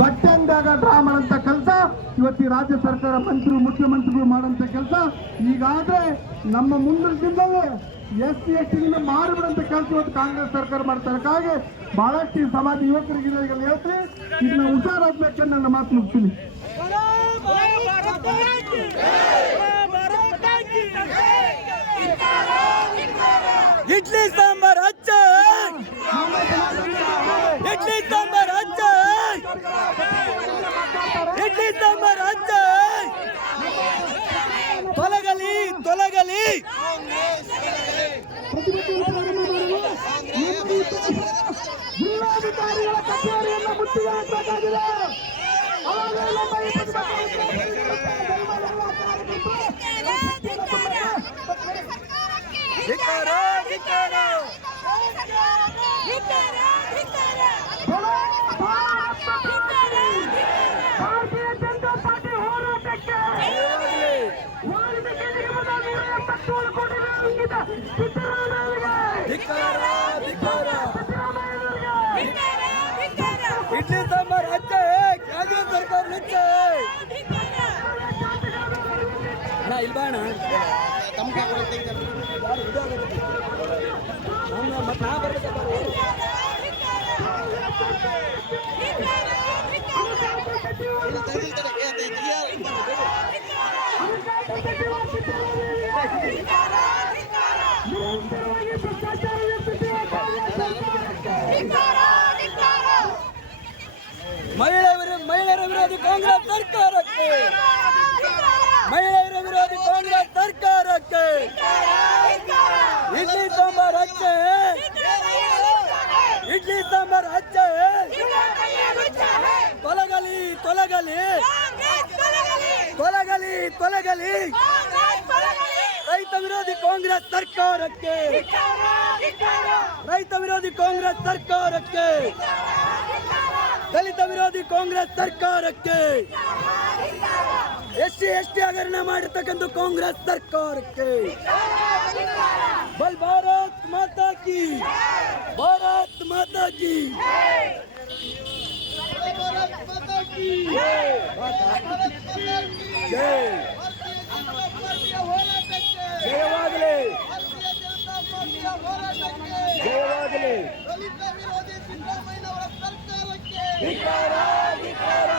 ಬಟ್ಟೆಂದಾಗ draw ಮಾಡೋಂಥ ಕೆಲಸ ಇವತ್ತು ರಾಜ್ಯ ಸರ್ಕಾರ ಮುಖ್ಯಮಂತ್ರಿಗಳು ಮಾಡೋಂಥ ಕೆಲಸ. ಈಗಾಗಲೇ ನಮ್ಮ ಮುಂದಿನ ದಿನದಲ್ಲೇ SC ST ಮಾರಿಬಿಡಂತ ಕೆಲಸ ಇವತ್ತು ಕಾಂಗ್ರೆಸ್ ಸರ್ಕಾರ ಮಾಡ್ತಾರೆ. ಹಾಗೆ ಬಹಳಷ್ಟು ಸಮಾಜ ಯುವಕರಿಗೆ ಹೇಳ್ತೀನಿ, ಇದನ್ನ ಹುಷಾರಾಗ್ಬೇಕಂತ ನನ್ನ ಮಾತು ಮುಗಿಸ್ತೀನಿ. ಇಡ್ಲಿ ಸಾಂಬಾರ್ ಅಚ್ಚ, ಇಡ್ಲಿ ಸಾಂಬಾರ್ ಅಚ್ಚ, ಇಡ್ಲಿ ಸಾಂಬಾರ್ ಅಚ್ಚ, ತೊಲಗಲಿ ತೊಲಗಲಿ. ಜಿಲ್ಲಾಧಿಕಾರಿಗಳ ಕಚೇರಿಯನ್ನು ಮುತ್ತಿಗೆ ಹಾಕಬೇಕಾಗಿದೆ. ಭಾರತೀಯ ಜನತಾ ಪಾರ್ಟಿ ಹೋರಾಟಕ್ಕೆ 177 ಕೋಟಿ ಅಂಕಿತ ಇಡ್ಲಿ ಸಾಂಬಾರ್ ಹಚ್ಚ, ಕೇಂದ್ರ ಸರ್ಕಾರ ಹಚ್ಚ. ಅಣ್ಣ ಇಲ್ಲಿ ಬಾ ಅಣ್ಣ, ಮತ್ತೆ ನಾ ಬರ್ಬೇಕಪ್ಪ. ಮಹಿಳೆಯರ ವಿರೋಧಿ ಕಾಂಗ್ರೆಸ್ ಸರ್ಕಾರಕ್ಕೆ, ಮಹಿಳೆಯರ ವಿರೋಧಿ ಕಾಂಗ್ರೆಸ್ ಸರ್ಕಾರಕ್ಕೆ ಇಡ್ಲಿ ಸಾಂಬಾರ್ ಹಚ್ಚೆ, ಇಡ್ಲಿ ಸಾಂಬಾರ್ ಹಚ್ಚೆ. ತೊಲಗಲಿ ತೊಲಗಲಿ ತೊಲಗಲಿ ತೊಲಗಲಿ ರೈತ ವಿರೋಧಿ ಕಾಂಗ್ರೆಸ್ ಸರ್ಕಾರಕ್ಕೆ, ರೈತ ವಿರೋಧಿ ಕಾಂಗ್ರೆಸ್ ಸರ್ಕಾರಕ್ಕೆ, ದಲಿತ ವಿರೋಧಿ ಕಾಂಗ್ರೆಸ್ ಸರ್ಕಾರಕ್ಕೆ, SC ST ಹಗರಣ ಮಾಡಿರ್ತಕ್ಕಂಥ ಕಾಂಗ್ರೆಸ್ ಸರ್ಕಾರಕ್ಕೆ. ಬಲ್ ಭಾರತ್ ಮಾತಾ ಕಿ, ಭಾರತ್ ಮಾತಾ ಕಿ ಜೈ. ಜಯವಾಗಲಿ, ಜಯವಾಗಲಿ. ಧಿಕ್ಕಾರ ಧಿಕ್ಕಾರ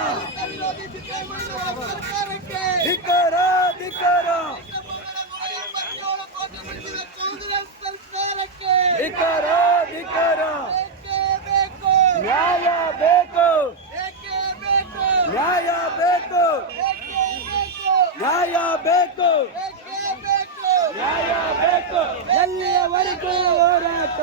ಧಿಕ್ಕಾರ ಧಿಕ್ಕಾರ ಧಿಕ್ಕಾರ ಧಿಕ್ಕಾರ. ನ್ಯಾಯ ಬೇಕು, ನ್ಯಾಯ ಬೇಕು, ನ್ಯಾಯ ಬೇಕು, ನ್ಯಾಯ ಬೇಕು. ಎಲ್ಲಿಯವರೆಗೂ ಹೋರಾಟ,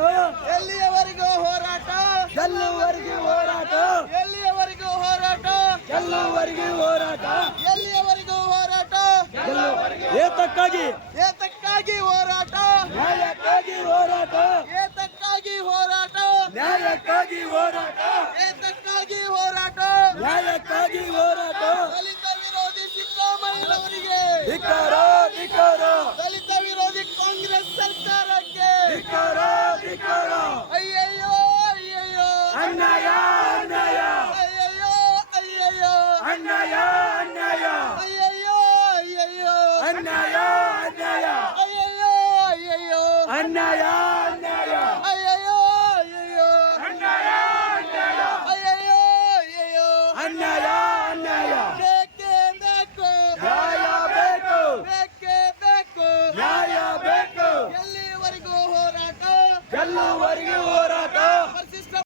ಎಲ್ಲಿಯವರೆಗೂ ಹೋರಾಟ, ಗೆಲ್ಲುವರೆಗೂ ಹೋರಾಟ, ಎಲ್ಲಿಯವರೆಗೂ ಹೋರಾಟ, ಗೆಲ್ಲುವರೆಗೂ ಹೋರಾಟ, ಎಲ್ಲಿಯವರೆಗೂ ಹೋರಾಟ. ಏತಕ್ಕಾಗಿ, ಏತಕ್ಕಾಗಿ ಹೋರಾಟ, ನ್ಯಾಯಕ್ಕಾಗಿ ಹೋರಾಟ, ಏತಕ್ಕಾಗಿ ಹೋರಾಟ, ನ್ಯಾಯಕ್ಕಾಗಿ ಹೋರಾಟ, ಏತಕ್ಕಾಗಿ ಹೋರಾಟ. ನ್ಯಾಯಕ್ಕಾಗಿ ಹೋರಾಟ. ದಲಿತ ವಿರೋಧಿ ಸಿದ್ದರಾಮಯ್ಯನವರಿಗೆ ಧಿಕ್ಕಾರ ಧಿಕ್ಕಾರ, ದಲಿತ ವಿರೋಧಿ ಕಾಂಗ್ರೆಸ್ ಸರ್ಕಾರಕ್ಕೆ ಧಿಕ್ಕಾರ ಧಿಕ್ಕಾರ. ಅಯ್ಯಯ್ಯೋ ಅಯ್ಯಯ್ಯೋ, ಅನ್ಯಾಯ ಅನ್ಯಾಯ, ಅಯ್ಯಯ್ಯೋ ಅಯ್ಯಯ್ಯೋ, ಅನ್ಯಾಯ ಅನ್ಯಾಯ, ಅಯ್ಯಯ್ಯೋ ಅಯ್ಯಯ್ಯೋ, ಅನ್ಯಾಯ ಅನ್ಯಾಯ, ಅಯ್ಯಯ್ಯೋ ಅಯ್ಯಯ್ಯೋ, ಅನ್ಯಾಯ ಅನ್ಯಾಯ, ಅಯ್ಯಯ್ಯೋ ಅಯ್ಯಯ್ಯೋ, ಅನ್ಯಾಯ ಅನ್ಯಾಯ, ಅಯ್ಯಯ್ಯೋ ಅಯ್ಯಯ್ಯೋ, ಅನ್ಯಾಯ ಅನ್ಯಾಯ. ಬೇಕೇ ಬೇಕು, ನ್ಯಾಯ ಬೇಕು, ಬೇಕೇ ಬೇಕು, ನ್ಯಾಯ ಬೇಕು. ಎಲ್ಲಿವರೆಗೂ ಹೋರಾಟ, ಗೆಲ್ಲುವರೆಗೂ ಹೋರಾಟ,